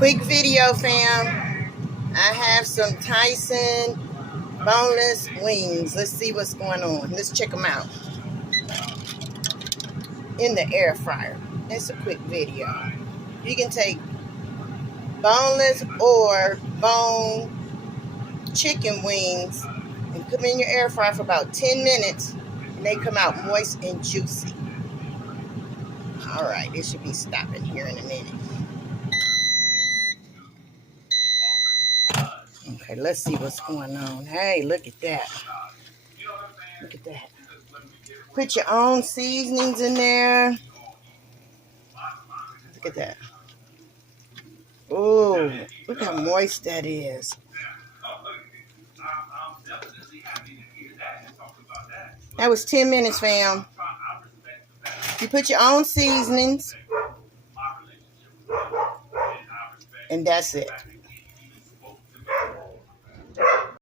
Quick video, fam. I have some Tyson boneless wings. Let's see what's going on. Let's check them out in the air fryer. It's a quick video. You can take boneless or bone chicken wings and put them in your air fryer for about 10 minutes, and they come out moist and juicy. All right, it should be stopping here in a minute. Okay, let's see what's going on. Hey, look at that. Look at that. Put your own seasonings in there. Look at that. Oh, look how moist that is. That was 10 minutes, fam. You put your own seasonings, and that's it.